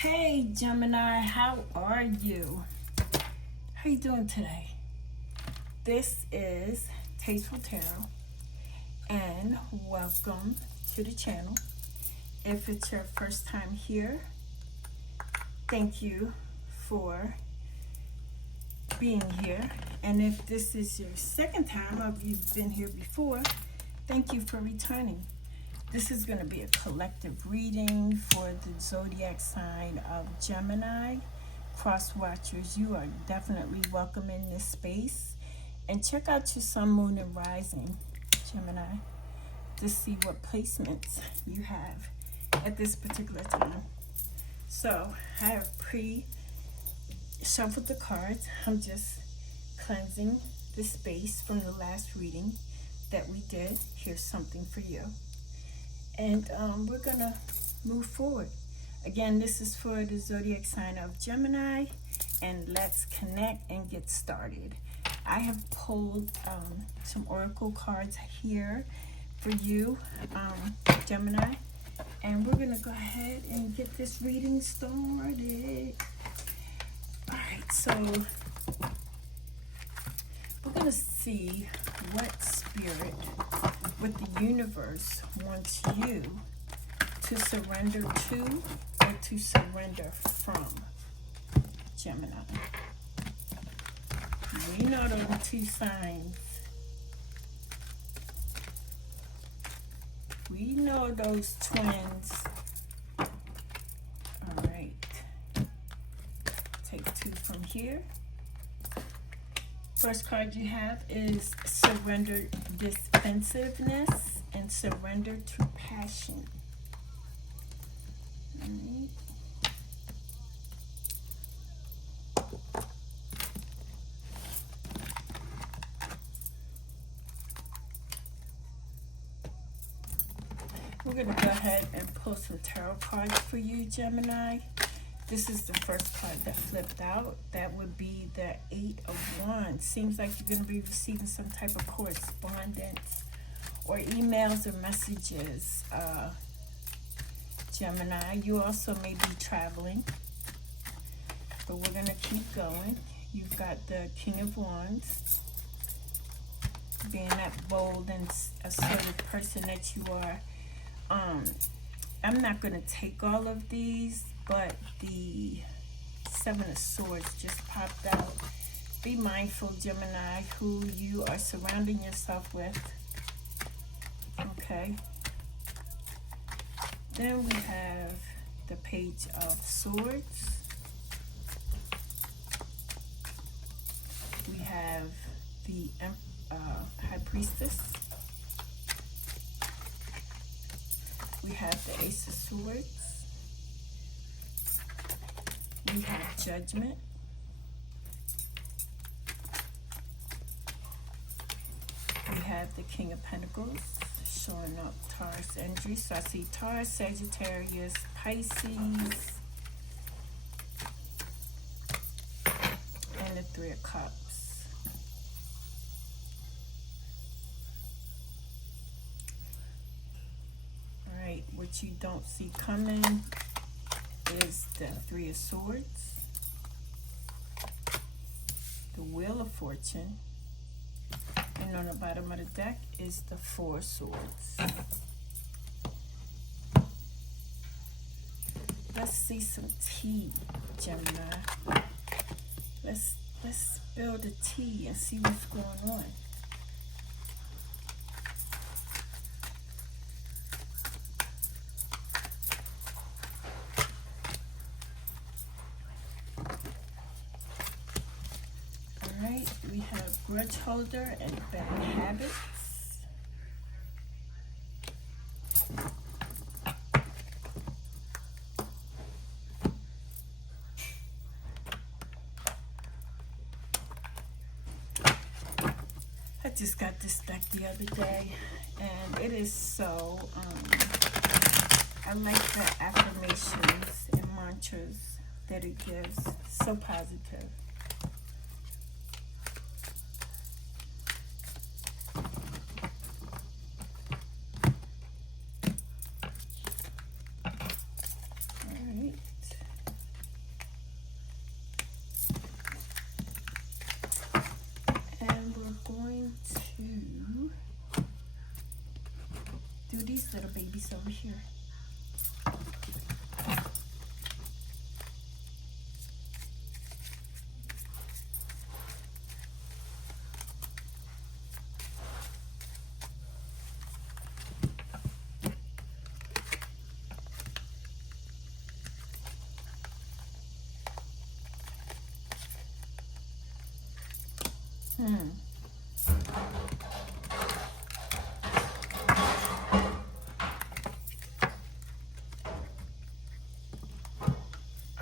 Hey Gemini, how are you? How you doing today? This is Tasteful Tarot, and welcome to the channel. If it's your first time here, thank you for being here. And if this is your second time or you've been here before, thank you for returning. This is going to be a collective reading for the zodiac sign of Gemini. Cross watchers, you are definitely welcome in this space. And check out your sun, moon, and rising, Gemini, to see what placements you have at this particular time. So I have pre-shuffled the cards. I'm just cleansing the space from the last reading that we did. Here's something for you. And we're gonna move forward. Again, this is for the zodiac sign of Gemini, and let's connect and get started. I have pulled some oracle cards here for you, Gemini, and we're gonna go ahead and get this reading started. All right, so we're gonna see what spirit, what the universe wants you to surrender to or to surrender from, Gemini. We know those two signs. We know those twins. All right. Take two from here. First card you have is surrender defensiveness and surrender to passion. Right. We're going to go ahead and pull some tarot cards for you, Gemini. This is the first card that flipped out. That would be the Eight of Wands. Seems like you're going to be receiving some type of correspondence or emails or messages, Gemini. You also may be traveling, but we're going to keep going. You've got the King of Wands, being that bold and assertive person that you are. I'm not going to take all of these, but the Seven of Swords just popped out. Be mindful, Gemini, who you are surrounding yourself with. Okay. Then we have the Page of Swords. We have the High Priestess. We have the Ace of Swords. We have Judgment. We have the King of Pentacles, showing up Taurus energy. So I see Taurus, Sagittarius, Pisces, and the Three of Cups. All right, what you don't see coming is the Three of Swords, the Wheel of Fortune, and on the bottom of the deck is the Four of Swords. Let's see some tea, Gemini. Let's spill the tea and see what's going on. We have grudge holder and bad habits. I just got this deck the other day, and it is so, I like the affirmations and mantras that it gives. So positive. these little babies over here.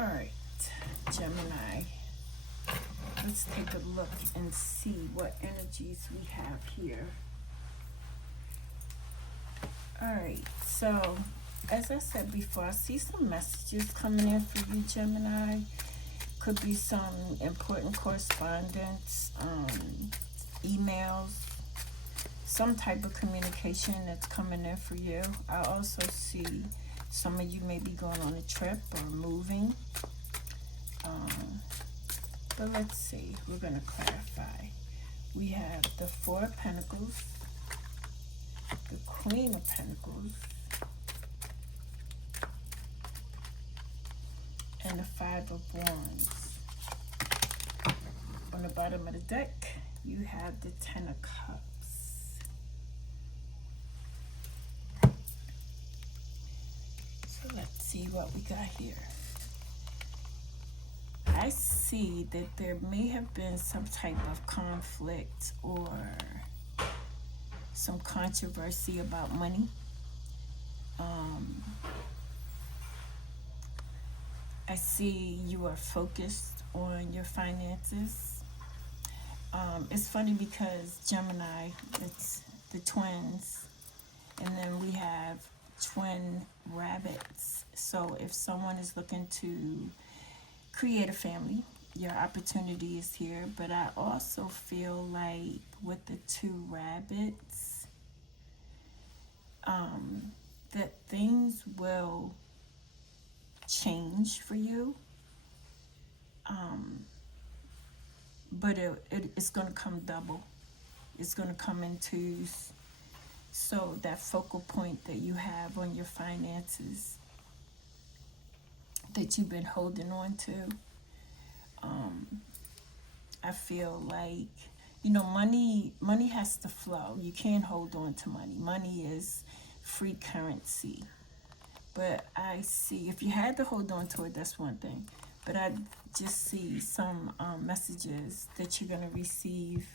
All right, Gemini. Let's take a look and see what energies we have here. All right, so as I said before, I see some messages coming in for you, Gemini. Could be some important correspondence, emails, some type of communication that's coming in for you. I also see some of you may be going on a trip or moving. But let's see, we're going to clarify. We have the Four of Pentacles, the Queen of Pentacles, and the Five of Wands. On the bottom of the deck, you have the Ten of Cups. So let's see what we got here. I see that there may have been some type of conflict or some controversy about money. I see you are focused on your finances. It's funny because Gemini, it's the twins, and then we have twin rabbits. So if someone is looking to create a family, your opportunity is here. But I also feel like with the two rabbits, that things will change for you. But it's going to come double. It's going to come in twos. So that focal point that you have on your finances that you've been holding on to, I feel like, money has to flow. You can't hold on to money. Money is free currency. But I see, if you had to hold on to it, that's one thing. But I just see some messages that you're going to receive,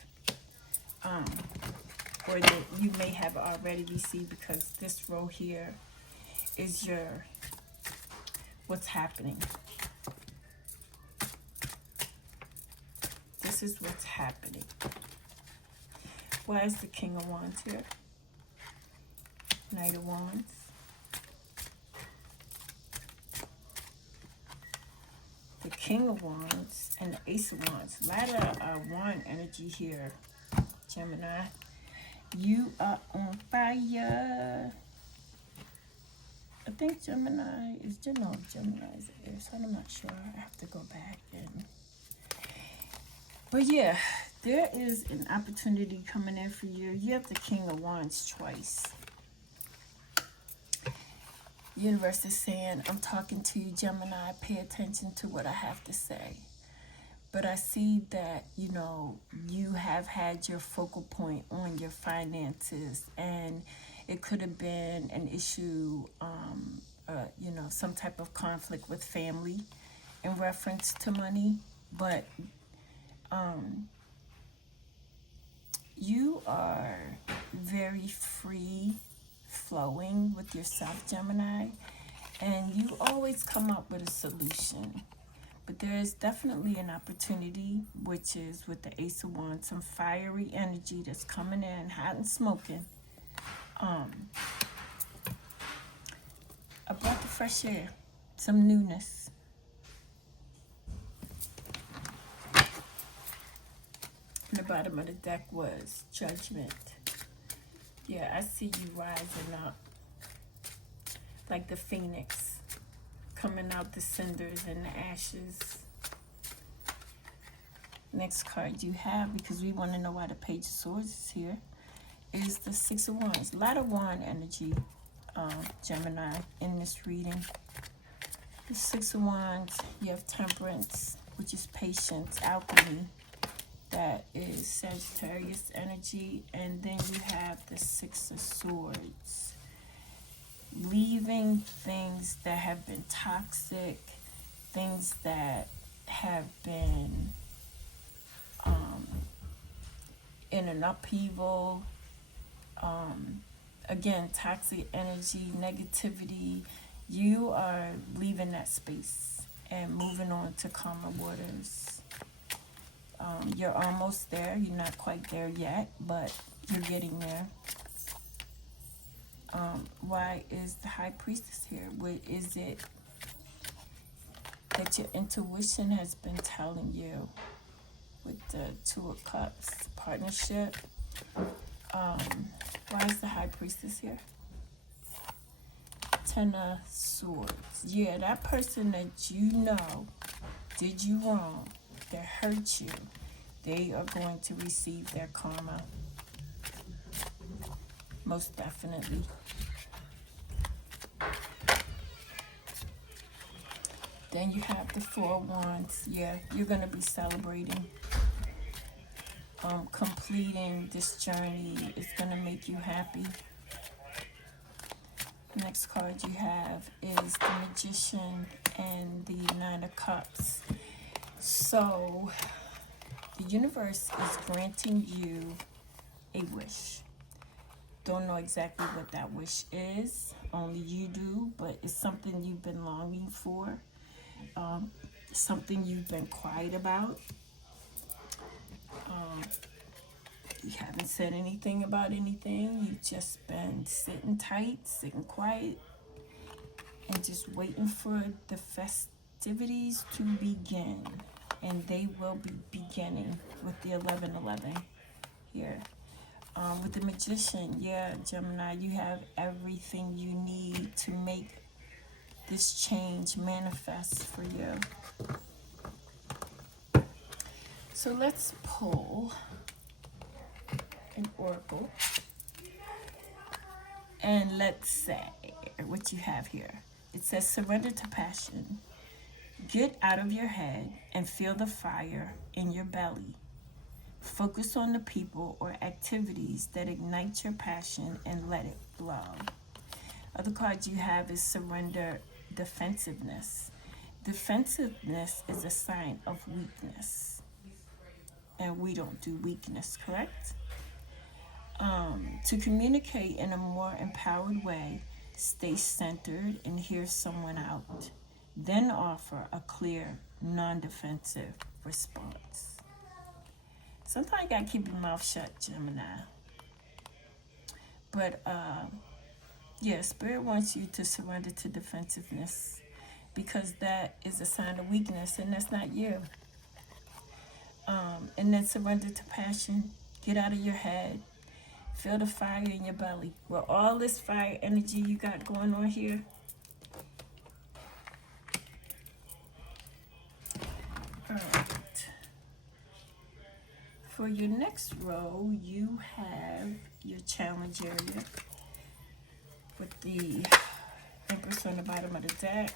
or that you may have already received, because this row here is what's happening. This is what's happening. Why is the King of Wands here? Knight of Wands. The King of Wands and the Ace of Wands. A lot of wand energy here, Gemini. You are on fire. I think Gemini is, Gemini is air, so I'm not sure. I have to go back and... But yeah, there is an opportunity coming in for you. You have the King of Wands twice. Universe is saying, I'm talking to you, Gemini. Pay attention to what I have to say. But I see that, you have had your focal point on your finances, and it could have been an issue, some type of conflict with family in reference to money. But you are very free flowing with yourself, Gemini, and you always come up with a solution. But there is definitely an opportunity, which is with the Ace of Wands, some fiery energy that's coming in, hot and smoking. About the fresh air, some newness. And the bottom of the deck was Judgment. Yeah, I see you rising up like the phoenix, coming out the cinders and the ashes. Next card you have, because we want to know why the Page of Swords is here, is the Six of Wands. A lot of wand energy. Gemini, in this reading. The Six of Wands, you have Temperance, which is patience, alchemy. That is Sagittarius energy. And then you have the Six of Swords. Leaving things that have been toxic, things that have been in an upheaval. Again, toxic energy, negativity. You are leaving that space and moving on to calmer waters. You're almost there. You're not quite there yet, but you're getting there. Why is the High Priestess here? What is it that your intuition has been telling you with the Two of Cups? Partnership. Why is the High Priestess here? Ten of Swords. Yeah, that person that you know did you wrong, that hurt you, they are going to receive their karma. Most definitely. Then you have the Four of Wands. Yeah, you're going to be celebrating. Completing this journey is going to make you happy. Next card you have is the Magician and the Nine of Cups. So, the universe is granting you a wish. Don't know exactly what that wish is. Only you do, but it's something you've been longing for. Something you've been quiet about. You haven't said anything about anything. You've just been sitting tight, sitting quiet, and just waiting for the festivities to begin. And they will be beginning with the 11/11 here. With the Magician, yeah, Gemini, you have everything you need to make this change manifest for you. So let's pull an oracle, and let's say what you have here. It says, surrender to passion. Get out of your head and feel the fire in your belly. Focus on the people or activities that ignite your passion and let it flow. Other cards you have is surrender, defensiveness. Defensiveness is a sign of weakness, and we don't do weakness, correct? To communicate in a more empowered way, stay centered and hear someone out. Then offer a clear, non-defensive response. Sometimes you gotta keep your mouth shut, Gemini. But, yeah, Spirit wants you to surrender to defensiveness because that is a sign of weakness, and that's not you. And then surrender to passion. Get out of your head. Feel the fire in your belly. With all this fire energy you got going on here, all right. For your next row, you have your challenge area with the Empress on the bottom of the deck.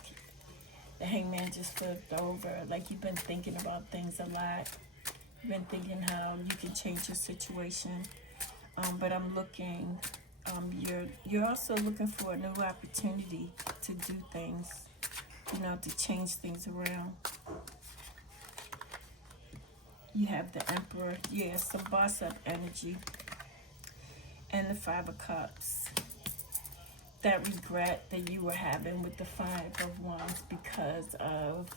The Hangman just flipped over. Like you've been thinking about things a lot. You've been thinking how you can change your situation. But I'm looking, you're also looking for a new opportunity to do things, you know, to change things around. You have the Emperor, yeah, some boss up energy. And the Five of Cups. That regret that you were having with the Five of Wands because of,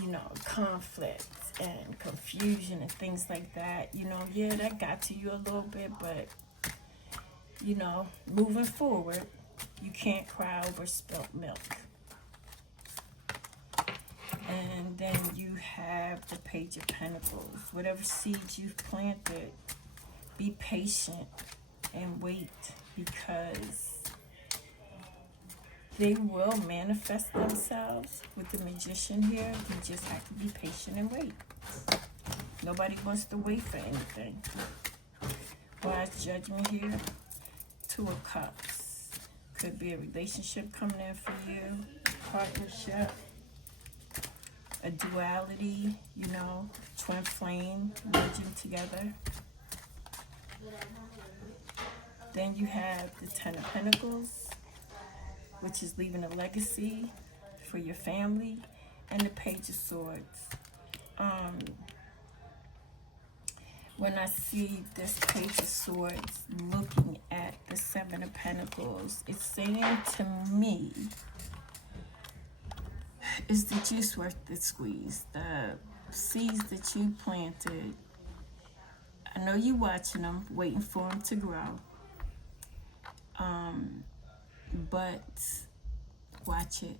you know, conflict and confusion and things like that. You know, yeah, that got to you a little bit, but, you know, moving forward, you can't cry over spilt milk. And then you have the Page of Pentacles. Whatever seeds you've planted, be patient and wait, because they will manifest themselves with the Magician here. You just have to be patient and wait. Nobody wants to wait for anything. Wise Judgment here. Two of Cups. Could be a relationship coming in for you, partnership, a duality, you know, twin flame merging together. Then you have the Ten of Pentacles, which is leaving a legacy for your family, and the Page of Swords. When I see this Page of Swords looking at the Seven of Pentacles, it's saying to me, is the juice worth the squeeze? The seeds that you planted, I know you watching them, waiting for them to grow. But watch it.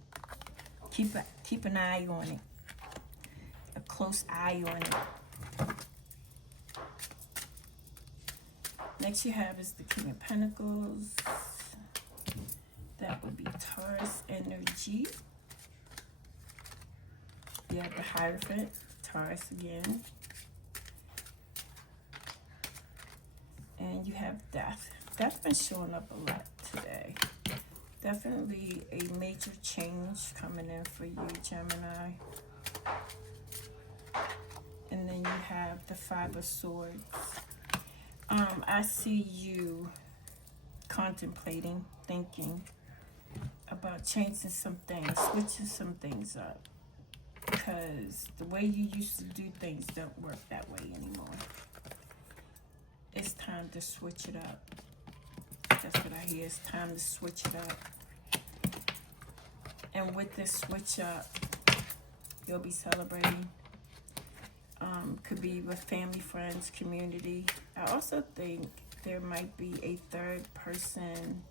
Keep an eye on it. A close eye on it. Next you have is the King of Pentacles. That would be Taurus energy. You have the Hierophant, Taurus again. And you have Death. Death been showing up a lot today. Definitely a major change coming in for you, Gemini. And then you have the Five of Swords. I see you contemplating, thinking about changing some things, switching some things up. Because the way you used to do things don't work that way anymore. It's time to switch it up. That's what I hear. It's time to switch it up. And with this switch up, you'll be celebrating. Could be with family, friends, community. I also think there might be a third person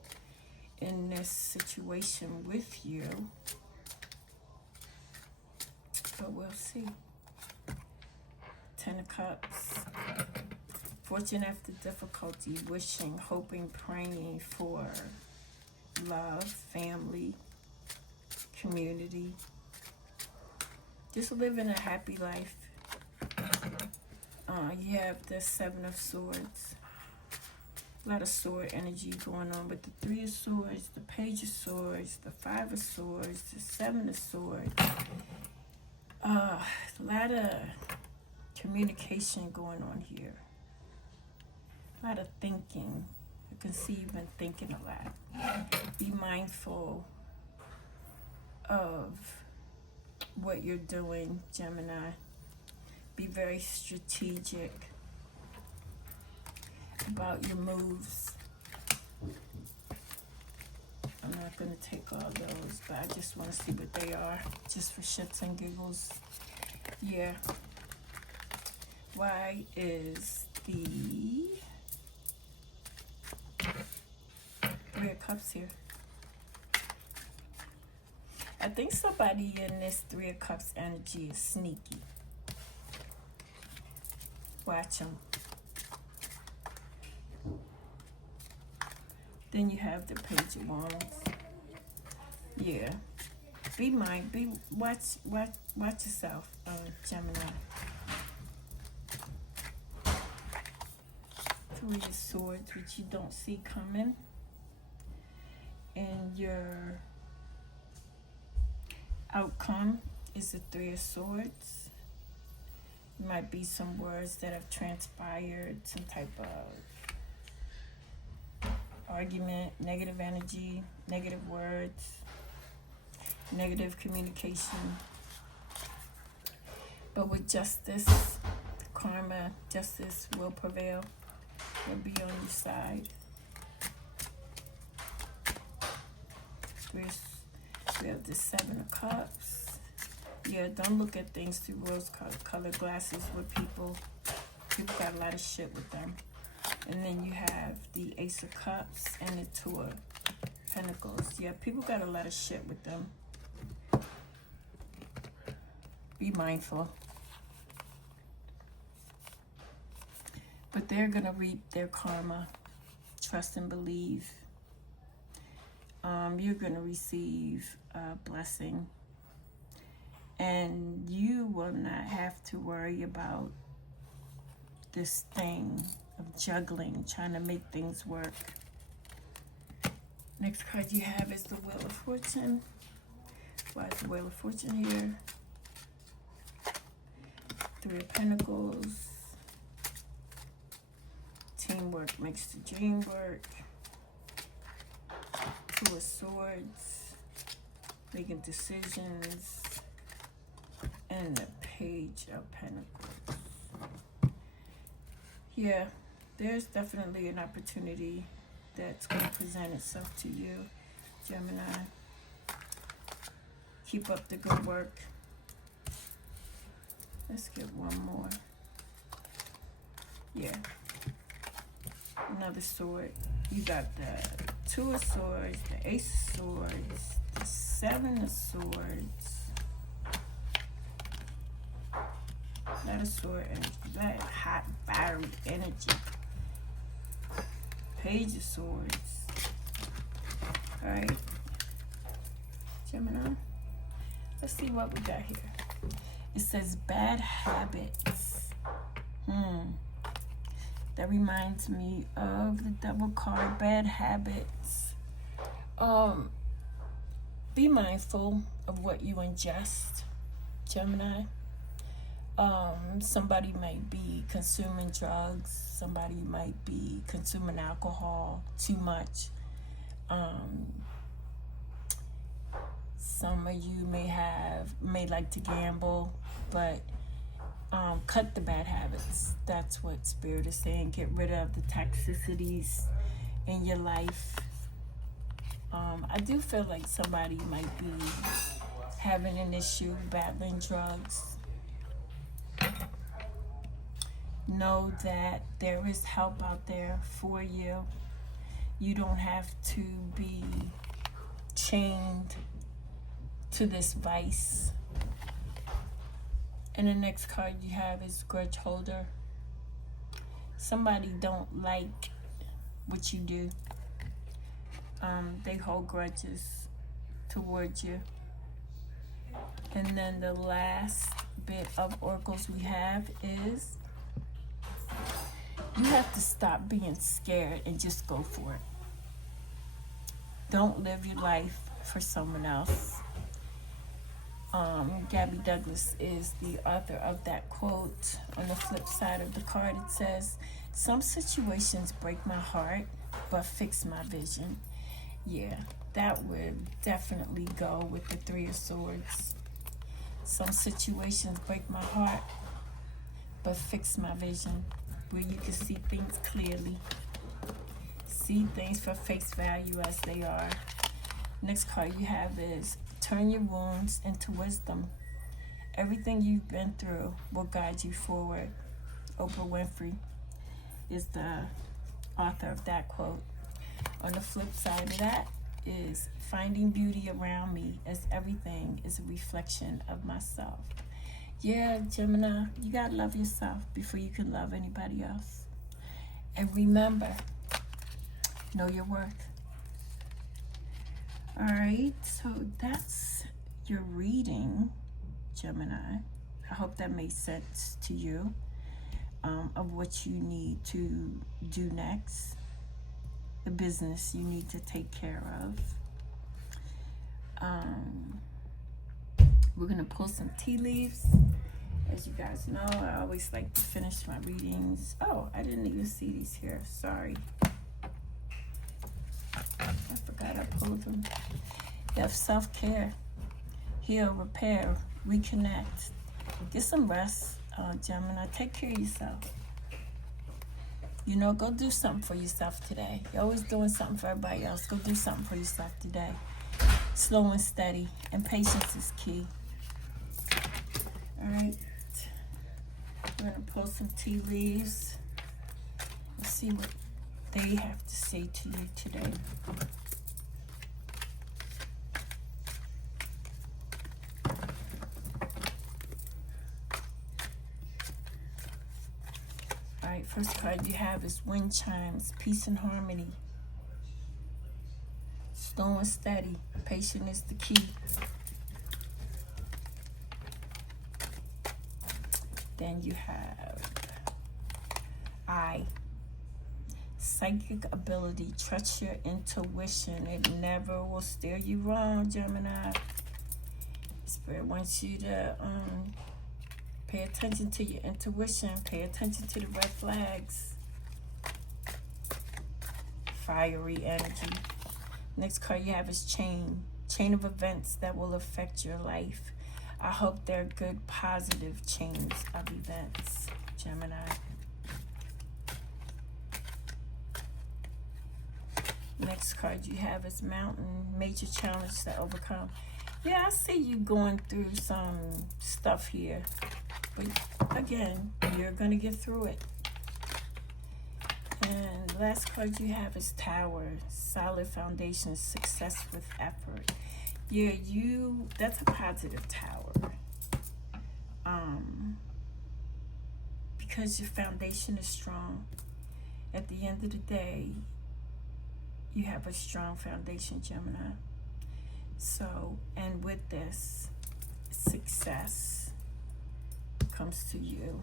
in this situation with you. But we'll see. Ten of Cups. Fortune after difficulty, wishing, hoping, praying for love, family, community. Just living a happy life. You have the Seven of Swords. A lot of sword energy going on with the Three of Swords, the Page of Swords, the Five of Swords, the Seven of Swords. A lot of communication going on here. A lot of thinking. I can see you've been thinking a lot. Be mindful of what you're doing, Gemini. Be very strategic about your moves. I'm not going to take all those, but I just want to see what they are, just for shits and giggles. Yeah. Why is the Three of Cups here? I think somebody in this Three of Cups energy is sneaky. Watch them. Then you have the Page of Wands. Yeah. Watch yourself, Gemini. Three of Swords, which you don't see coming. And your outcome is the Three of Swords. Might be some words that have transpired, some type of argument, negative energy, negative words, negative communication. But with justice, karma, justice will prevail. Will be on your side. We have the Seven of Cups. Yeah, don't look at things through rose-colored glasses with people. People got a lot of shit with them. And then you have the Ace of Cups and the Two of Pentacles. Yeah, people got a lot of shit with them. Be mindful. But they're going to reap their karma. Trust and believe. You're going to receive a blessing. And you will not have to worry about this thing of juggling, trying to make things work. Next card you have is the Wheel of Fortune. Why is the Wheel of Fortune here? Three of Pentacles. Teamwork makes the dream work. Two of Swords. Making decisions. And the Page of Pentacles. Yeah, there's definitely an opportunity that's going to present itself to you, Gemini. Keep up the good work. Let's get one more. Yeah. Another sword. You got the Two of Swords, the Ace of Swords, the Seven of Swords. That is sword energy. That hot, battery energy. Page of Swords. Alright. Gemini. Let's see what we got here. It says bad habits. That reminds me of the double card, bad habits. Be mindful of what you ingest, Gemini. Somebody might be consuming drugs. Somebody might be consuming alcohol too much. Some of you may like to gamble, but cut the bad habits. That's what Spirit is saying. Get rid of the toxicities in your life. I do feel like somebody might be having an issue battling drugs. Know that there is help out there for you. You don't have to be chained to this vice. And the next card you have is Grudge Holder. Somebody don't like what you do. They hold grudges towards you. And then the last bit of oracles we have is you have to stop being scared and just go for it. Don't live your life for someone else. Gabby Douglas is the author of that quote. On the flip side of the card, it says, some situations break my heart, but fix my vision. Yeah, that would definitely go with the Three of Swords. Some situations break my heart, but fix my vision, where you can see things clearly. See things for face value as they are. Next card you have is turn your wounds into wisdom. Everything you've been through will guide you forward. Oprah Winfrey is the author of that quote. On the flip side of that is finding beauty around me, as everything is a reflection of myself. Yeah, Gemini, you gotta love yourself before you can love anybody else. And remember, know your worth. All right, so that's your reading, Gemini. I hope that made sense to you, of what you need to do next, the business you need to take care of. We're gonna pull some tea leaves. As you guys know, I always like to finish my readings. Oh, I didn't even see these here. Sorry. I forgot I pulled them. You have self-care. Heal, repair, reconnect. Get some rest, Gemini. Take care of yourself. You know, go do something for yourself today. You're always doing something for everybody else. Go do something for yourself today. Slow and steady. And patience is key. All right. We're going to pull some tea leaves. Let's see what they have to say to you today. All right, first card you have is Wind Chimes, Peace and Harmony. Slow and steady. Patience is the key. Then you have psychic ability. Trust your intuition. It never will steer you wrong, Gemini. Spirit wants you to pay attention to your intuition. Pay attention to the red flags. Fiery energy. Next card you have is chain. Chain of events that will affect your life. I hope they're good, positive chains of events, Gemini. Next card you have is mountain. Major challenge to overcome. Yeah, I see you going through some stuff here. But again, you're going to get through it. And last card you have is Tower. Solid foundation, success with effort. Yeah, that's a positive Tower. Because your foundation is strong. At the end of the day, you have a strong foundation, Gemini. So, and with this, success comes to you.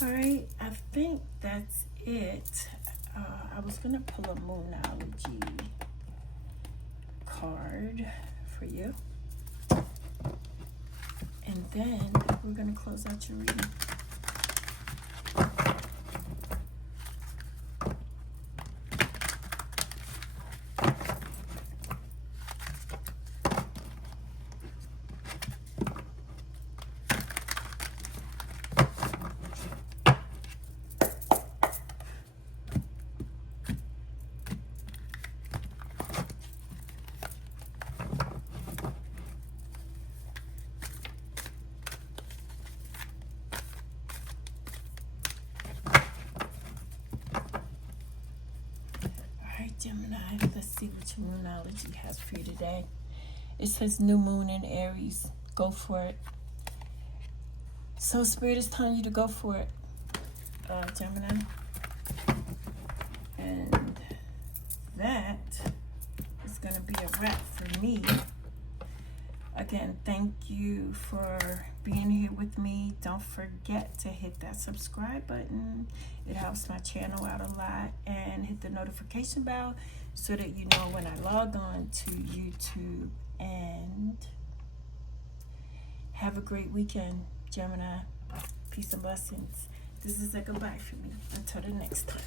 All right, I think that's it. I was going to pull a Moonology card for you. And then we're going to close out your reading. Gemini, let's see what your Moonology has for you today. It says new moon in Aries. Go for it. So Spirit is telling you to go for it, Gemini. And that is going to be a wrap for me. Again, thank you for being here with me. Don't forget to hit that subscribe button. It helps my channel out a lot. And hit the notification bell so that you know when I log on to YouTube. And have a great weekend, Gemini. Peace and blessings. This is a goodbye for me. Until the next time.